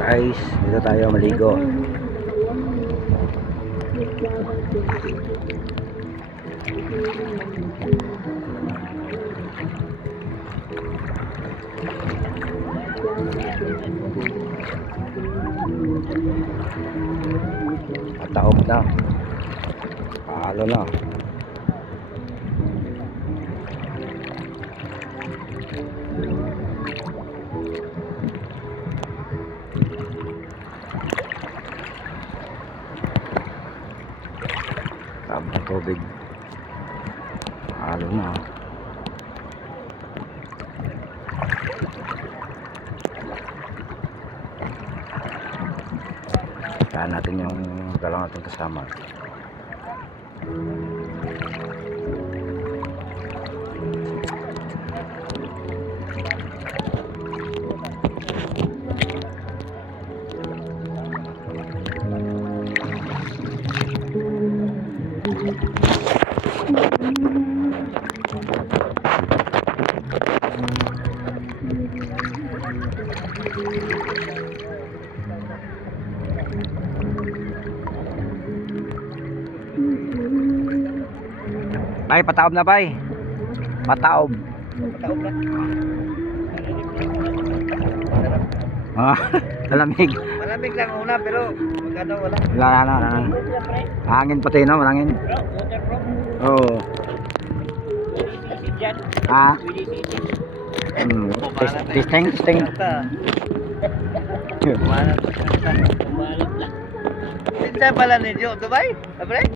Guys, dito tayo maligo. Pataob na. Palo na. Tabang tubig. Palo na. Saan natin yung dalawa natin kasama. Bay, pataob na bay. Pataob. Pataob na. Ah, malamig. Malamig lang una pero magano wala. Wala na. Hangin pati no, hangin. Oh. Ah. Testing. Mana. Pinsa pala ninyo, Dubai? Abre?